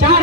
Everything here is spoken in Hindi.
4